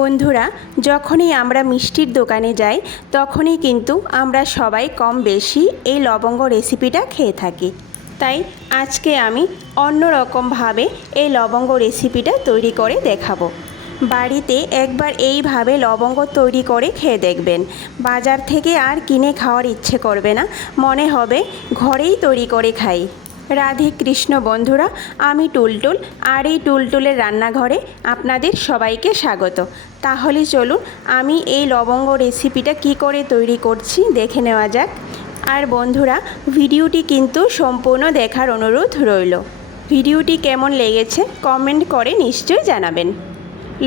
বন্ধুরা, যখনই আমরা মিষ্টির দোকানে যাই তখনই কিন্তু আমরা সবাই কম বেশি এই লবঙ্গ রেসিপিটা খেয়ে থাকি। তাই আজকে আমি অন্যরকমভাবে এই লবঙ্গ রেসিপিটা তৈরি করে দেখাবো। বাড়িতে একবার এইভাবে লবঙ্গ তৈরি করে খেয়ে দেখবেন, বাজার থেকে আর কিনে খাওয়ার ইচ্ছে করবে না, মনে হবে ঘরেই তৈরি করে খাই। রাধে কৃষ্ণ বন্ধুরা, আমি টুলটুল, আর এই টুলটুলের রান্নাঘরে আপনাদের সবাইকে স্বাগত। তাহলে চলুন আমি এই লবঙ্গ রেসিপিটা কি করে তৈরি করছি দেখে নেওয়া যাক। আর বন্ধুরা, ভিডিওটি কিন্তু সম্পূর্ণ দেখার অনুরোধ রইল। ভিডিওটি কেমন লেগেছে কমেন্ট করে নিশ্চয়ই জানাবেন।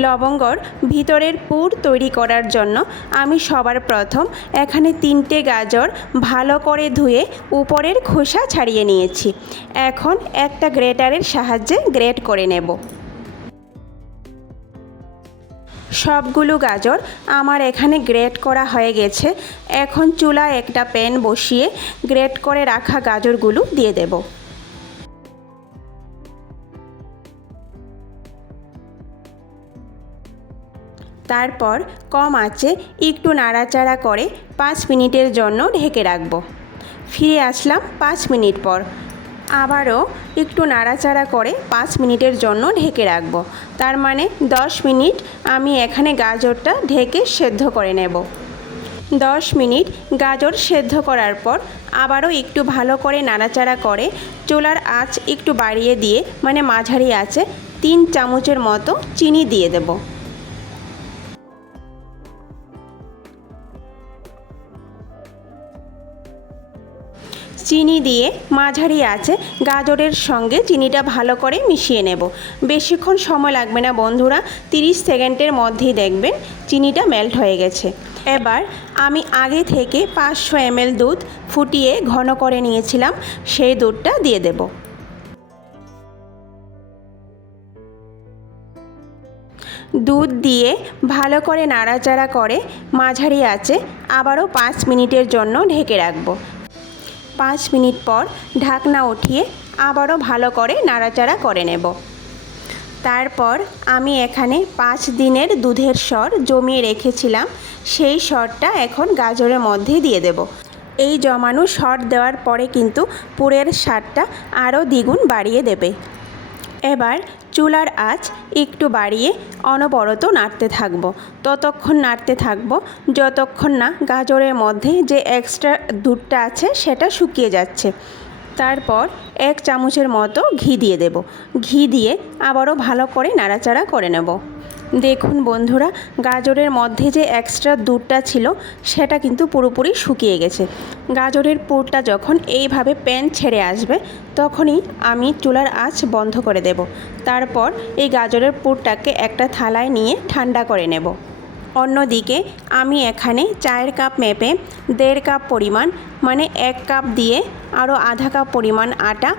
লবঙ্গর ভিতরের পুর তৈরি করার জন্য আমি সবার প্রথম এখানে 3টে গাজর ভালো করে ধুয়ে উপরের খোসা ছাড়িয়ে নিয়েছি। এখন একটা গ্রেটারের সাহায্যে গ্রেট করে নেব। সবগুলো গাজর আমার এখানে গ্রেট করা হয়ে গেছে। এখন চুলায় একটা প্যান বসিয়ে গ্রেট করে রাখা গাজরগুলো দিয়ে দেব। তারপর কম আঁচে একটু নাড়াচাড়া করে 5 মিনিটের জন্য ঢেকে রাখব। ফিরে আসলাম 5 মিনিট পর। আবারও একটু নাড়াচাড়া করে 5 মিনিটের জন্য ঢেকে রাখব। তার মানে 10 মিনিট আমি এখানে গাজরটা ঢেকে সেদ্ধ করে নেব। 10 মিনিট গাজর সেদ্ধ করার পর আবারও একটু ভালো করে নাড়াচাড়া করে চুলার আঁচ একটু বাড়িয়ে দিয়ে, মানে মাঝারি আঁচে 3 চামচের মতো চিনি দিয়ে দেব। চিনি দিয়ে মাঝারি আঁচে গাজরের সঙ্গে চিনিটা ভালো করে মিশিয়ে নেব। বেশিক্ষণ সময় লাগবে না বন্ধুরা, 30 সেকেন্ডের মধ্যেই দেখবেন চিনিটা মেল্ট হয়ে গেছে। এবার আমি আগে থেকে 500 ml দুধ ফুটিয়ে ঘন করে নিয়েছিলাম, সেই দুধটা দিয়ে দেব। দুধ দিয়ে ভালো করে নাড়াচাড়া করে মাঝারি আঁচে আবারও 5 মিনিটের জন্য ঢেকে রাখব। 5 মিনিট পর ঢাকনা উঠিয়ে আবারও ভালো করে নাড়াচাড়া করে নেব। তারপর আমি এখানে 5 দিনের দুধের সর জমিয়ে রেখেছিলাম, সেই সরটা এখন গাজরের মধ্যে দিয়ে দেব। এই জমানো সর দেওয়ার পরে কিন্তু পুরের স্বাদটা আরও দ্বিগুণ বাড়িয়ে দেবে। এবার চুলার আঁচ একটু বাড়িয়ে অনবরত নাড়তে থাকবো। ততক্ষণ নাড়তে থাকবো যতক্ষণ না গাজরের মধ্যে যে এক্সট্রা দুধটা আছে সেটা শুকিয়ে যাচ্ছে। তারপর 1 চামচের মতো ঘি দিয়ে দেব। ঘি দিয়ে আবারও ভালো করে নাড়াচাড়া করে নেব। দেখুন বন্ধুরা, গাজরের মধ্যে যে এক্সট্রা দুধটা ছিল সেটা কিন্তু পুরোপুরি শুকিয়ে গেছে। গাজরের পুরটা যখন এইভাবে প্যান ছেড়ে আসবে তখনই আমি চুলার আঁচ বন্ধ করে দেব। তারপর এই গাজরের পুরটাকে একটা থালায় নিয়ে ঠান্ডা করে নেব। অন্যদিকে আমি এখানে চায়ের কাপ মেপে 1.5 কাপ পরিমাণ, মানে 1 কাপ দিয়ে আরও আধা কাপ পরিমাণ আটা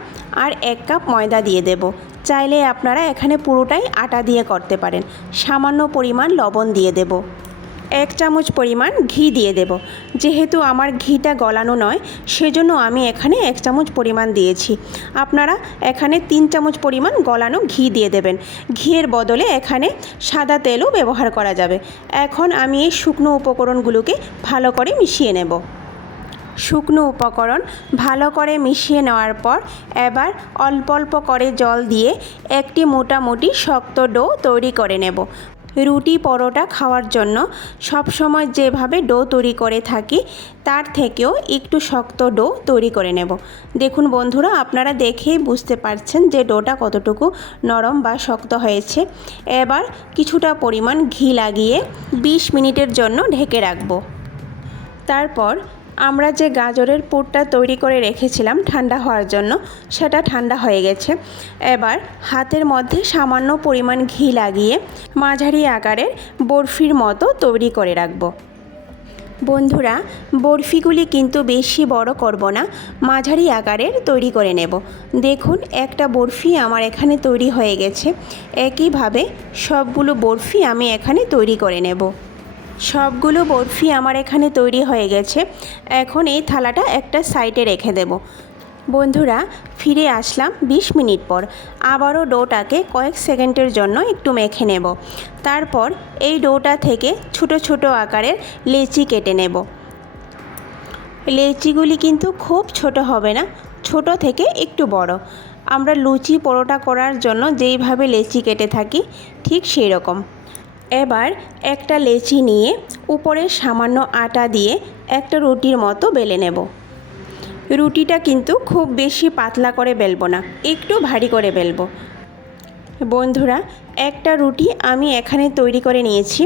আর 1 কাপ ময়দা দিয়ে দেব। চাইলে আপনারা এখানে পুরোটাই আটা দিয়ে করতে পারেন। সামান্য পরিমাণ লবণ দিয়ে দেব। 1 চামচ পরিমাণ ঘি দিয়ে দেব। যেহেতু আমার ঘিটা গলানো নয় সেজন্য আমি এখানে 1 চামচ পরিমাণ দিয়েছি। আপনারা এখানে 3 চামচ পরিমাণ গলানো ঘি দিয়ে দেবেন। ঘিয়ের বদলে এখানে সাদা তেলও ব্যবহার করা যাবে। এখন আমি এই শুকনো উপকরণগুলোকে ভালো করে মিশিয়ে নেব। শুকনো উপকরণ ভালো করে মিশিয়ে নেওয়ার পর এবার অল্প অল্প করে জল দিয়ে একটি মোটামুটি শক্ত ডো তৈরি করে নেব। রুটি পরোটা খাওয়ার জন্য সবসময় যেভাবে ডো তৈরি করে থাকি তার থেকেও একটু শক্ত ডো তৈরি করে নেব। দেখুন বন্ধুরা, আপনারা দেখেই বুঝতে পারছেন যে ডোটা কতটুকু নরম বা শক্ত হয়েছে। এবার কিছুটা পরিমাণ ঘি লাগিয়ে 20 মিনিটের জন্য ঢেকে রাখব। তারপর আমরা যে গাজরের পুরটা তৈরি করে রেখেছিলাম ঠান্ডা হওয়ার জন্য, সেটা ঠান্ডা হয়ে গেছে। এবার হাতের মধ্যে সামান্য পরিমাণ ঘি লাগিয়ে মাঝারি আকারের বরফির মতো তৈরি করে রাখব। বন্ধুরা, বরফিগুলি কিন্তু বেশি বড় করব না, মাঝারি আকারের তৈরি করে নেব। দেখুন একটা বরফি আমার এখানে তৈরি হয়ে গেছে। একইভাবে সবগুলো বরফি আমি এখানে তৈরি করে নেব। সবগুলো বরফি আমার এখানে তৈরি হয়ে গেছে। এখন এই থালাটা একটা সাইডে রেখে দেব। বন্ধুরা ফিরে আসলাম 20 মিনিট পর। আবারও ডোটাকে কয়েক সেকেন্ডের জন্য একটু মেখে নেব। তারপর এই ডোটা থেকে ছোট ছোট আকারের লেচি কেটে নেব। লেচিগুলি কিন্তু খুব ছোট হবে না, ছোট থেকে একটু বড়। আমরা লুচি পরোটা করার জন্য যেইভাবে লেচি কেটে থাকি ঠিক সেই রকম। এবার একটা লেচি নিয়ে উপরে সামান্য আটা দিয়ে একটা রুটির মতো বেলে নেব। রুটিটা কিন্তু খুব বেশি পাতলা করে বেলবো না, একটু ভারী করে বেলবো। বন্ধুরা একটা রুটি আমি এখানে তৈরি করে নিয়েছি।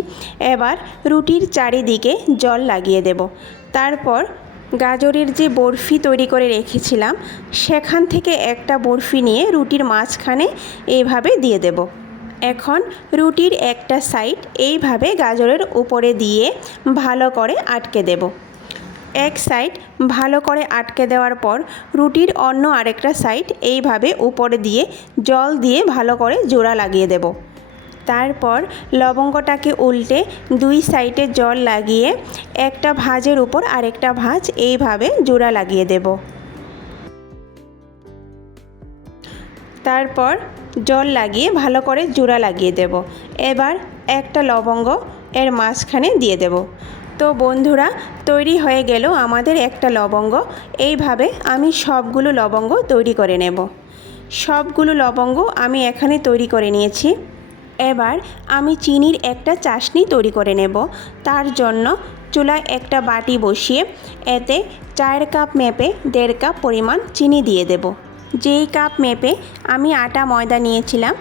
এবার রুটির চারিদিকে জল লাগিয়ে দেব। তারপর গাজরের যে বরফি তৈরি করে রেখেছিলাম সেখান থেকে একটা বরফি নিয়ে রুটির মাঝখানে এইভাবে দিয়ে দেব। এখন রুটির একটা সাইড এইভাবে গাজরের উপরে দিয়ে ভালো করে আটকে দেব। এক সাইড ভালো করে আটকে দেওয়ার পর রুটির অন্য আরেকটা সাইড এইভাবে উপরে দিয়ে জল দিয়ে ভালো করে জোড়া লাগিয়ে দেব। তারপর লবঙ্গটাকে উল্টে দুই সাইডে জল লাগিয়ে একটা ভাঁজের উপর আরেকটা ভাঁজ এইভাবে জোড়া লাগিয়ে দেব। তারপর জল লাগিয়ে ভালো করে জোড়া লাগিয়ে দেব। এবার একটা লবঙ্গ এর মাঝখানে দিয়ে দেব। তো বন্ধুরা তৈরি হয়ে গেল আমাদের একটা লবঙ্গ। এইভাবে আমি সবগুলো লবঙ্গ তৈরি করে নেব। সবগুলো লবঙ্গ আমি এখানে তৈরি করে নিয়েছি। এবার আমি চিনির একটা চাশনি তৈরি করে নেব। তার জন্য চুলায় একটা বাটি বসিয়ে এতে 4 কাপ মেপে 1.5 কাপ পরিমাণ চিনি দিয়ে দেব। যেই কাপ মেপে আমি আটা ময়দা নিয়েছিলাম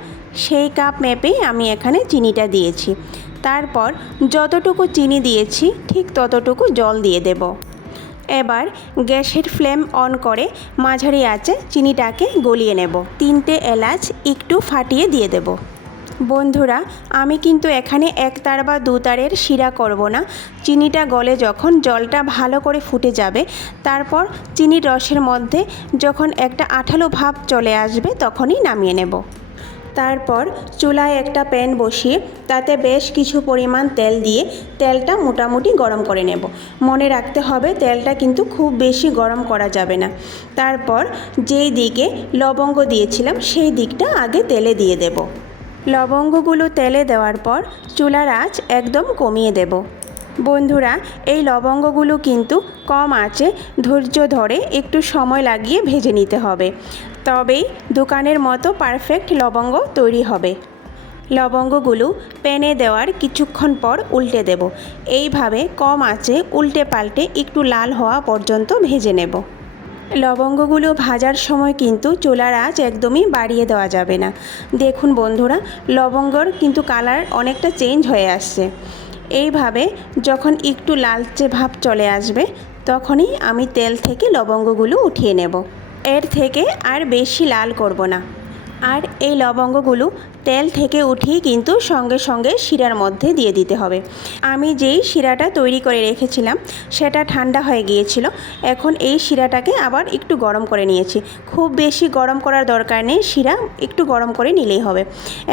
সেই কাপ মেপেই আমি এখানে চিনিটা দিয়েছি। তারপর যতটুকু চিনি দিয়েছি ঠিক ততটুকু জল দিয়ে দেব। এবার গ্যাসের ফ্লেম অন করে মাঝারি আঁচে চিনিটাকে গলিয়ে নেব। 3টে এলাচ একটু ফাটিয়ে দিয়ে দেব। বন্ধুরা আমি কিন্তু এখানে 1 তার বা 2 তারের শিরা করব না। চিনিটা গলে যখন জলটা ভালো করে ফুটে যাবে তারপর চিনির রসের মধ্যে যখন একটা আঠালো ভাব চলে আসবে তখনই নামিয়ে নেব। তারপর চুলায় একটা প্যান বসিয়ে তাতে বেশ কিছু পরিমাণ তেল দিয়ে তেলটা মোটামুটি গরম করে নেব। মনে রাখতে হবে তেলটা কিন্তু খুব বেশি গরম করা যাবে না। তারপর যেই দিকে লবঙ্গ দিয়েছিলাম সেই দিকটা আগে তেলে দিয়ে দেব। লবঙ্গগুলো তেলে দেওয়ার পর চুলার আঁচ একদম কমিয়ে দেব। বন্ধুরা এই লবঙ্গগুলো কিন্তু কম আঁচে ধৈর্য ধরে একটু সময় লাগিয়ে ভেজে নিতে হবে, তবেই দোকানের মতো পারফেক্ট লবঙ্গ তৈরি হবে। লবঙ্গগুলো প্যানে দেওয়ার কিছুক্ষণ পর উল্টে দেব। এইভাবে কম আঁচে উল্টে পাল্টে একটু লাল হওয়া পর্যন্ত ভেজে নেব। লবঙ্গগুলো ভাজার সময় কিন্তু চুলার আঁচ একদমই বাড়িয়ে দেওয়া যাবে না। দেখুন বন্ধুরা লবঙ্গর কিন্তু কালার অনেকটা চেঞ্জ হয়ে আসছে। এইভাবে যখন একটু লালচে ভাব চলে আসবে তখনই আমি তেল থেকে লবঙ্গগুলো উঠিয়ে নেব। এর থেকে আর বেশি লাল করব না। আর এই লবঙ্গগুলো তেল থেকে উঠিয়ে কিন্তু সঙ্গে সঙ্গে শিরার মধ্যে দিয়ে দিতে হবে। আমি যেই শিরাটা তৈরি করে রেখেছিলাম সেটা ঠান্ডা হয়ে গিয়েছিল। এখন এই শিরাটাকে আবার একটু গরম করে নিয়েছি। খুব বেশি গরম করার দরকার নেই, শিরা একটু গরম করে নিলেই হবে।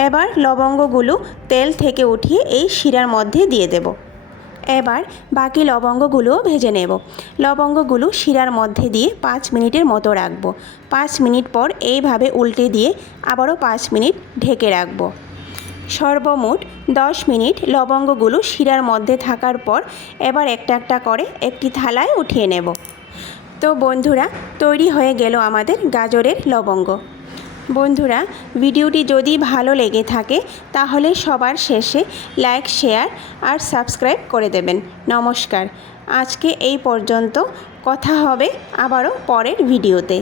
এবার লবঙ্গগুলো তেল থেকে উঠিয়ে এই শিরার মধ্যে দিয়ে দেব। এবার বাকি লবঙ্গগুলোও ভেজে নেব। লবঙ্গগুলো শিরার মধ্যে দিয়ে 5 মিনিটের মতো রাখবো। 5 মিনিট পর এইভাবে উল্টে দিয়ে আবারও 5 মিনিট ঢেকে রাখবো। সর্বমোট 10 মিনিট লবঙ্গগুলো শিরার মধ্যে থাকার পর এবার একটা একটা করে একটি থালায় উঠিয়ে নেব। তো বন্ধুরা তৈরি হয়ে গেল আমাদের গাজরের লবঙ্গ। বন্ধুরা ভিডিওটি যদি ভালো লেগে থাকে তাহলে সবার শেষে লাইক, শেয়ার আর সাবস্ক্রাইব করে দেবেন। নমস্কার, আজকে এই পর্যন্ত। কথা হবে আবারও পরের ভিডিওতে।